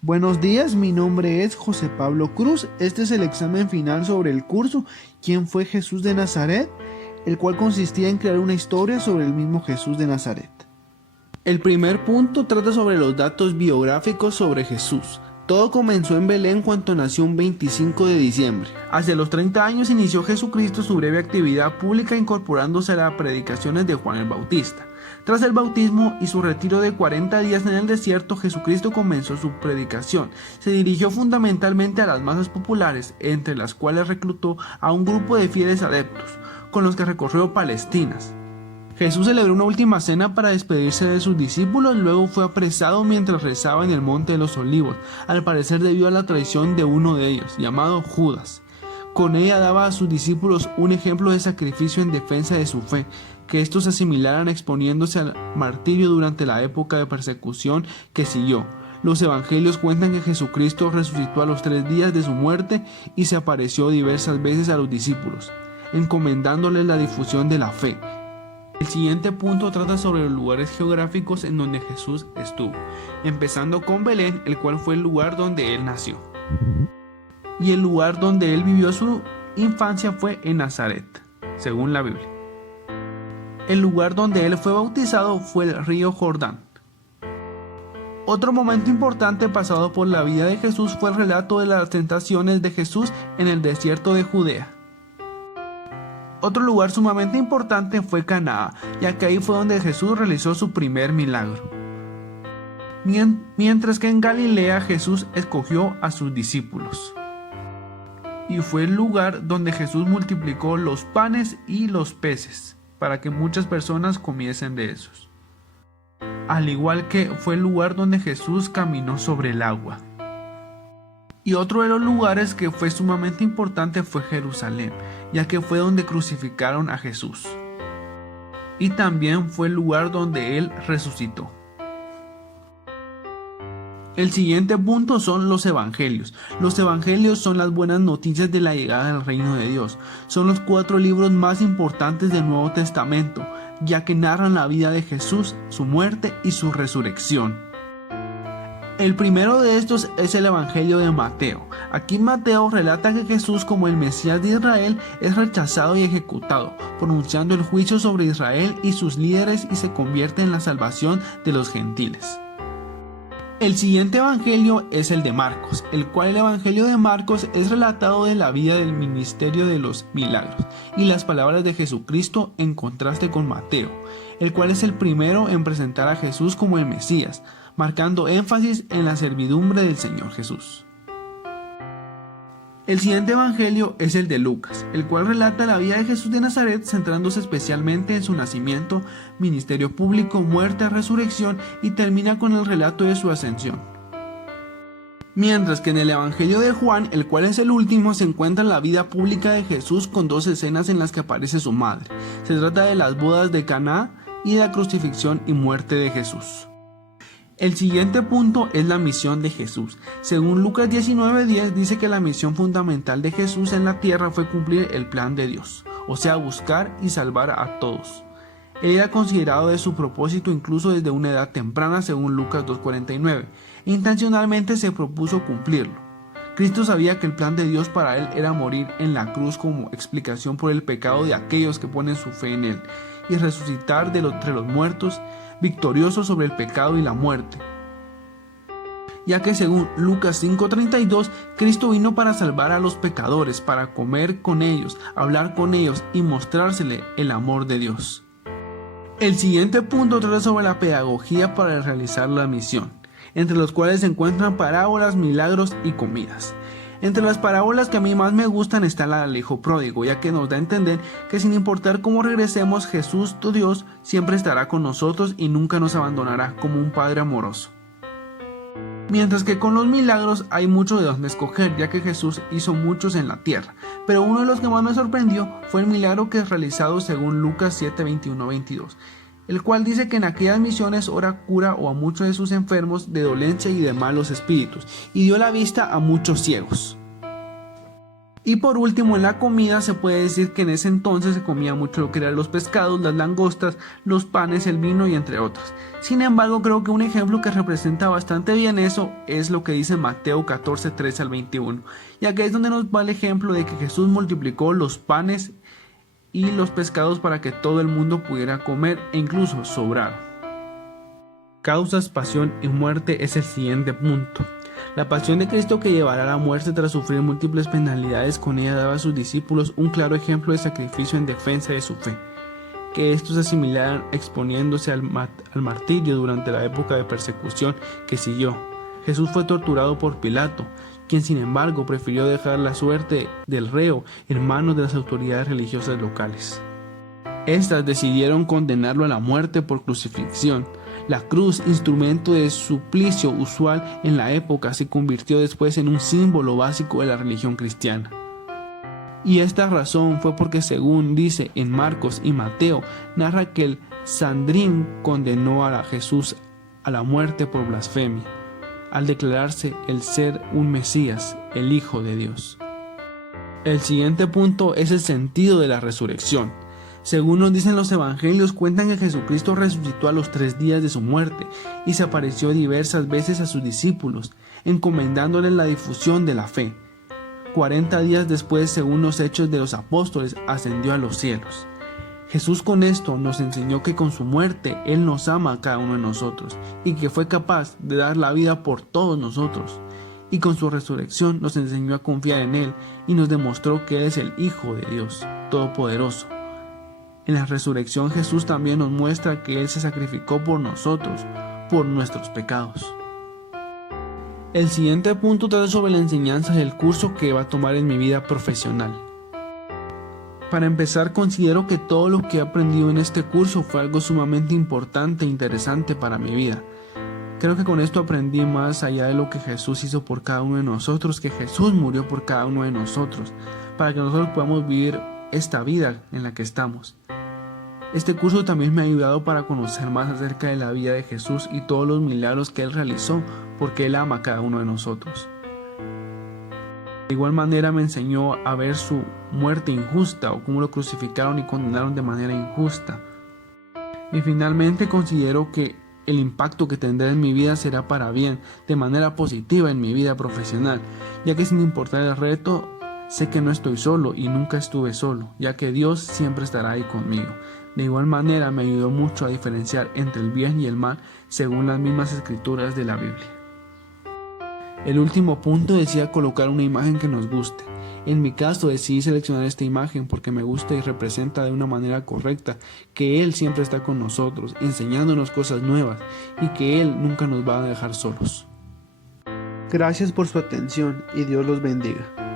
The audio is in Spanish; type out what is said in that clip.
Buenos días, mi nombre es José Pablo Cruz. Este es el examen final sobre el curso ¿Quién fue Jesús de Nazaret?, el cual consistía en crear una historia sobre el mismo Jesús de Nazaret. El primer punto trata sobre los datos biográficos sobre Jesús. Todo comenzó en Belén cuando nació un 25 de diciembre. Hacia los 30 años inició Jesucristo su breve actividad pública incorporándose a las predicaciones de Juan el Bautista. Tras el bautismo y su retiro de 40 días en el desierto, Jesucristo comenzó su predicación. Se dirigió fundamentalmente a las masas populares, entre las cuales reclutó a un grupo de fieles adeptos, con los que recorrió Palestinas. Jesús celebró una última cena para despedirse de sus discípulos, luego fue apresado mientras rezaba en el Monte de los Olivos, al parecer debido a la traición de uno de ellos, llamado Judas. Con ella daba a sus discípulos un ejemplo de sacrificio en defensa de su fe, que estos se asimilaran exponiéndose al martirio durante la época de persecución que siguió. Los evangelios cuentan que Jesucristo resucitó a los 3 días de su muerte y se apareció diversas veces a los discípulos, encomendándoles la difusión de la fe. El siguiente punto trata sobre los lugares geográficos en donde Jesús estuvo, empezando con Belén, el cual fue el lugar donde él nació. Y el lugar donde él vivió su infancia fue en Nazaret, según la Biblia. El lugar donde él fue bautizado fue el río Jordán. Otro momento importante pasado por la vida de Jesús fue el relato de las tentaciones de Jesús en el desierto de Judea. Otro lugar sumamente importante fue Caná, ya que ahí fue donde Jesús realizó su primer milagro. Mientras que en Galilea Jesús escogió a sus discípulos. Y fue el lugar donde Jesús multiplicó los panes y los peces, para que muchas personas comiesen de esos. Al igual que fue el lugar donde Jesús caminó sobre el agua. Y otro de los lugares que fue sumamente importante fue Jerusalén, ya que fue donde crucificaron a Jesús. Y también fue el lugar donde él resucitó. El siguiente punto son los evangelios. Los evangelios son las buenas noticias de la llegada del reino de Dios. Son los 4 libros más importantes del Nuevo Testamento, ya que narran la vida de Jesús, su muerte y su resurrección. El primero de estos es el Evangelio de Mateo. Aquí Mateo relata que Jesús, como el Mesías de Israel, es rechazado y ejecutado, pronunciando el juicio sobre Israel y sus líderes y se convierte en la salvación de los gentiles. El siguiente evangelio es el de Marcos, el cual el evangelio de Marcos es relatado de la vida del ministerio de los milagros y las palabras de Jesucristo en contraste con Mateo, el cual es el primero en presentar a Jesús como el Mesías, marcando énfasis en la servidumbre del Señor Jesús. El siguiente evangelio es el de Lucas, el cual relata la vida de Jesús de Nazaret centrándose especialmente en su nacimiento, ministerio público, muerte, resurrección y termina con el relato de su ascensión. Mientras que en el evangelio de Juan, el cual es el último, se encuentra la vida pública de Jesús con 2 escenas en las que aparece su madre. Se trata de las bodas de Caná y de la crucifixión y muerte de Jesús. El siguiente punto es la misión de Jesús. Según Lucas 19:10 dice que la misión fundamental de Jesús en la tierra fue cumplir el plan de Dios, o sea, buscar y salvar a todos. Él era considerado de su propósito incluso desde una edad temprana, según Lucas 2:49, e intencionalmente se propuso cumplirlo. Cristo sabía que el plan de Dios para él era morir en la cruz como explicación por el pecado de aquellos que ponen su fe en él, y resucitar de entre los muertos, victorioso sobre el pecado y la muerte. Ya que según Lucas 5:32, Cristo vino para salvar a los pecadores, para comer con ellos, hablar con ellos y mostrársele el amor de Dios. El siguiente punto trata sobre la pedagogía para realizar la misión, entre los cuales se encuentran parábolas, milagros y comidas. Entre las parábolas que a mí más me gustan está la del hijo pródigo, ya que nos da a entender que sin importar cómo regresemos, Jesús, tu Dios, siempre estará con nosotros y nunca nos abandonará como un padre amoroso. Mientras que con los milagros hay mucho de donde escoger, ya que Jesús hizo muchos en la tierra, pero uno de los que más me sorprendió fue el milagro que es realizado según Lucas 7:21-22, el cual dice que en aquellas misiones ora cura a muchos de sus enfermos de dolencia y de malos espíritus, y dio la vista a muchos ciegos. Y por último, en la comida se puede decir que en ese entonces se comía mucho lo que eran los pescados, las langostas, los panes, el vino y entre otros. Sin embargo, creo que un ejemplo que representa bastante bien eso es lo que dice Mateo 14, 13 al 21, ya que es donde nos va el ejemplo de que Jesús multiplicó los panes y los pescados para que todo el mundo pudiera comer e incluso sobrar. Causas, pasión y muerte es el siguiente punto. La pasión de Cristo, que llevará a la muerte tras sufrir múltiples penalidades, con ella daba a sus discípulos un claro ejemplo de sacrificio en defensa de su fe, que estos asimilaran exponiéndose al martirio durante la época de persecución que siguió. Jesús fue torturado por Pilato, quien sin embargo prefirió dejar la suerte del reo en manos de las autoridades religiosas locales. Estas decidieron condenarlo a la muerte por crucifixión. La cruz, instrumento de suplicio usual en la época, se convirtió después en un símbolo básico de la religión cristiana. Y esta razón fue porque, según dice en Marcos y Mateo, narra que el Sanedrín condenó a Jesús a la muerte por blasfemia, al declararse el ser un Mesías, el Hijo de Dios. El siguiente punto es el sentido de la resurrección. Según nos dicen los evangelios, cuentan que Jesucristo resucitó a los 3 días de su muerte y se apareció diversas veces a sus discípulos, encomendándoles la difusión de la fe. 40 días después, según los Hechos de los Apóstoles, ascendió a los cielos. Jesús con esto nos enseñó que con su muerte Él nos ama a cada uno de nosotros y que fue capaz de dar la vida por todos nosotros. Y con su resurrección nos enseñó a confiar en Él y nos demostró que Él es el Hijo de Dios Todopoderoso. En la resurrección Jesús también nos muestra que Él se sacrificó por nosotros, por nuestros pecados. El siguiente punto trata sobre la enseñanza del curso que va a tomar en mi vida profesional. Para empezar, considero que todo lo que he aprendido en este curso fue algo sumamente importante e interesante para mi vida. Creo que con esto aprendí más allá de lo que Jesús hizo por cada uno de nosotros, que Jesús murió por cada uno de nosotros, para que nosotros podamos vivir esta vida en la que estamos. Este curso también me ha ayudado para conocer más acerca de la vida de Jesús y todos los milagros que Él realizó, porque Él ama a cada uno de nosotros. De igual manera me enseñó a ver su muerte injusta, o cómo lo crucificaron y condenaron de manera injusta. Y finalmente considero que el impacto que tendrá en mi vida será para bien, de manera positiva en mi vida profesional, ya que sin importar el reto, sé que no estoy solo y nunca estuve solo, ya que Dios siempre estará ahí conmigo. De igual manera me ayudó mucho a diferenciar entre el bien y el mal según las mismas escrituras de la Biblia. El último punto decía colocar una imagen que nos guste. En mi caso decidí seleccionar esta imagen porque me gusta y representa de una manera correcta que Él siempre está con nosotros, enseñándonos cosas nuevas y que Él nunca nos va a dejar solos. Gracias por su atención y Dios los bendiga.